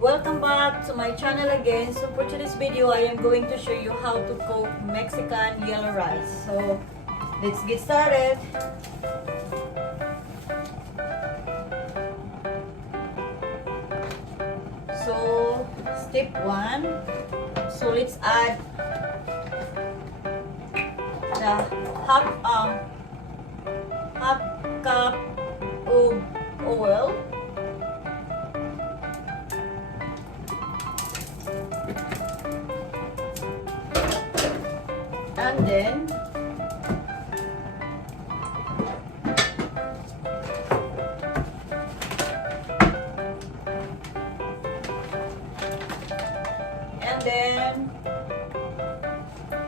Welcome back to my channel again. So for today's video, I am going to show you how to cook Mexican yellow rice. So let's get started. So step 1. So let's add the half cup of oil. And then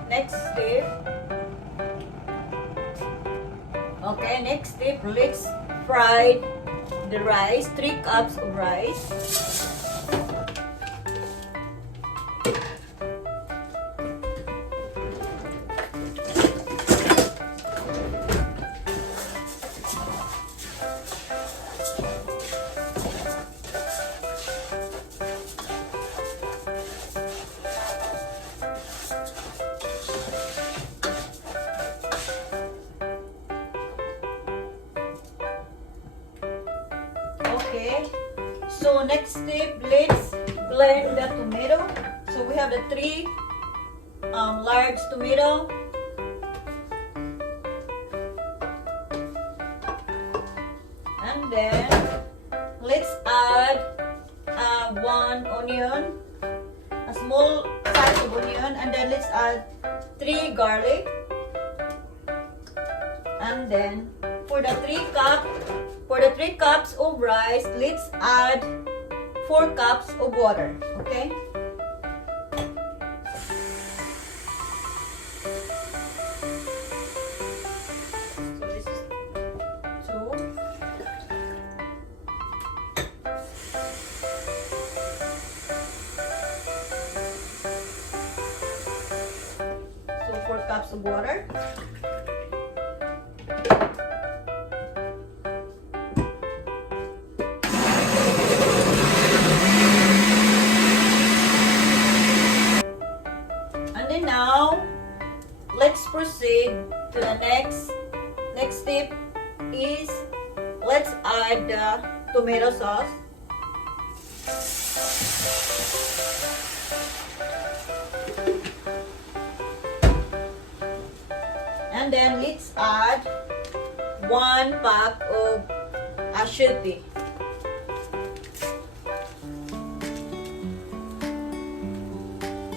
next step, let's fry the rice, 3 cups of rice. Okay, so next step, let's blend the tomato. So we have the 3 large tomato. And then let's add 1 onion, a small size of onion, and then let's add 3 garlic. And then for the 3 cups of rice, let's add 4 cups of water. Okay? So this is 2. So 4 cups of water. Now let's proceed to the next step is let's add the tomato sauce. And then let's add 1 pack of ashuti.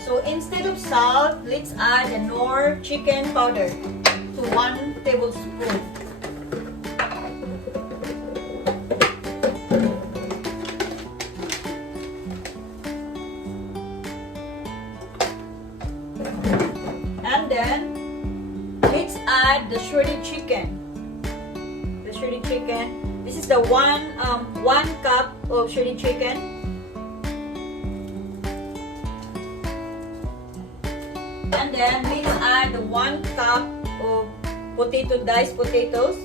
So instead of salt, let's add a Knorr chicken powder to 1 tablespoon. And then let's add the shredded chicken. This is the 1 cup of shredded chicken. And then let's add 1 cup of diced potatoes.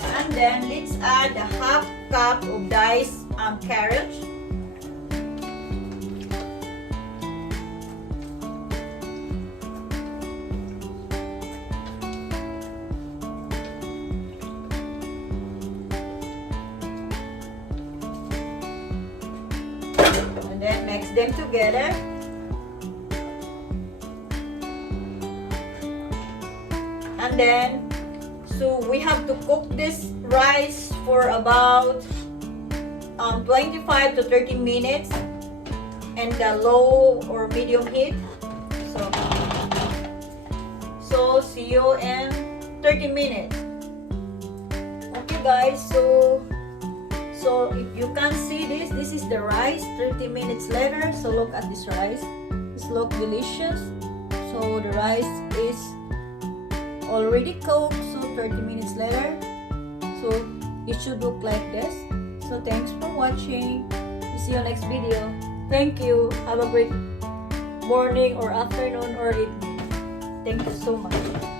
And then let's add a half cup of diced carrots. Then mix them together. And then, so we have to cook this rice for about 25 to 30 minutes in the low or medium heat. So see you in 30 minutes. Okay guys, so if you can see this is the rice 30 minutes later. So look at this rice. This looks delicious. So the rice is already cooked. So 30 minutes later. So it should look like this. So thanks for watching. See you next video. Thank you. Have a great morning or afternoon or evening. Thank you so much.